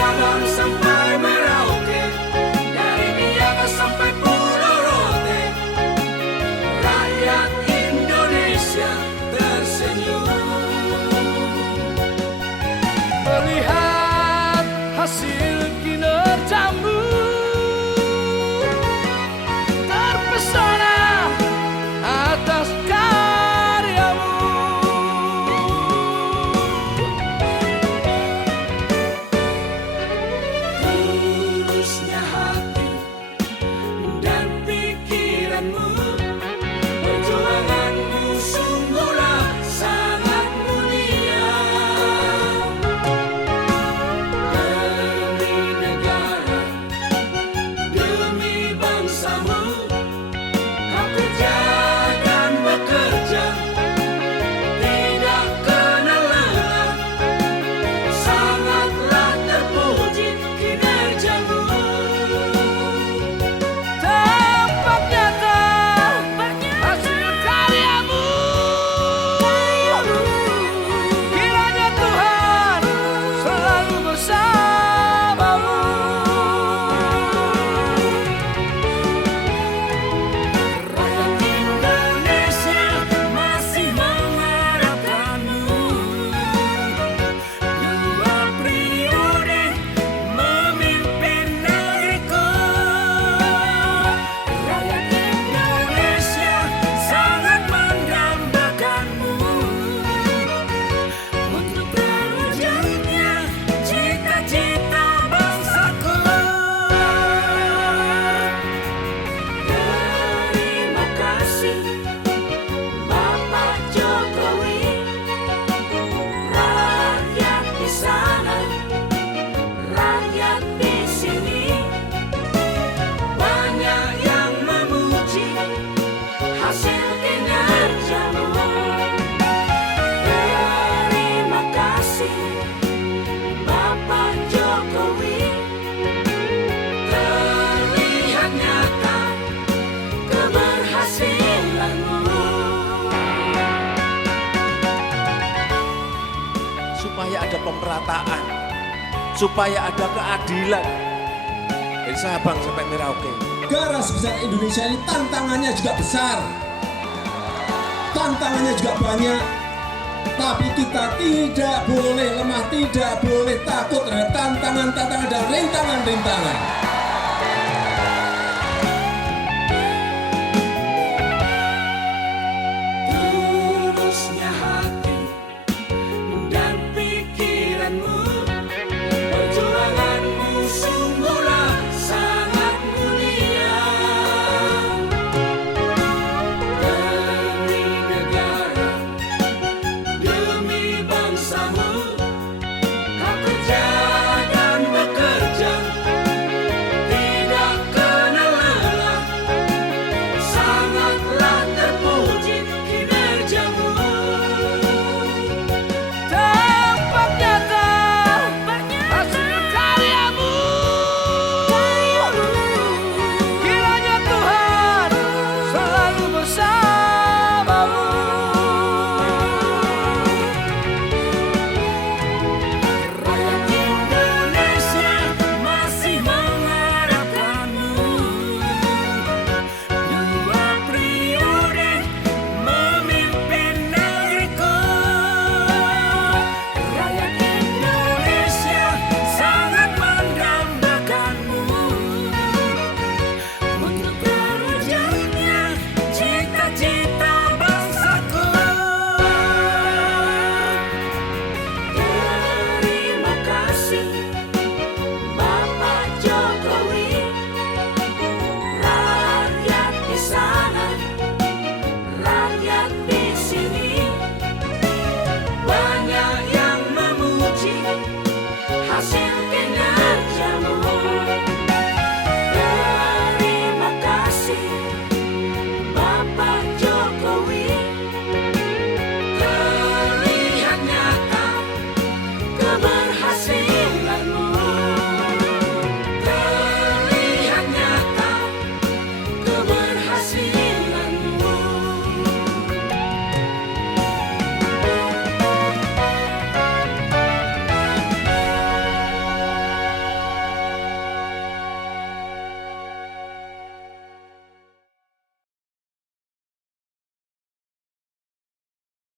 Sabang sampai Merauke, dari Niaga sampai Pulau Rote, rakyat Indonesia tersenyum melihat hasil kinerjamu, terpesona atas karyamu. Lurusnya hati dan pikiranmu, perjuanganmu sungguhlah sangat mulia. Demi negara, demi bangsamu, kau kerja dan bekerja, tidak kenal lelah. Sangatlah terpuji kinerjamu. Tampak nyata hasil karyamu. Kiranya Tuhan selalu bersamamu. Rakyat Indonesia masih mengharapkanmu. 2 periode memimpin negeriku. Rakyat Indonesia sangat mendambakanmu untuk terwujudnya cita-cita bangsaku. Terima kasih Bapak Jokowi, rakyat di sana, rakyat di sini, banyak yang memuji hasil kinerjamu. Terima kasih Bapak Jokowi, terlihat nyata keberhasilanmu. Supaya ada pemerataan, supaya ada keadilan dari Sabang sampai Merauke. Negara sebesar Indonesia ini tantangannya juga besar, tantangannya juga banyak, tapi kita tidak boleh lemah, tidak boleh takut terhadap tantangan-tantangan dan rintangan-rintangan.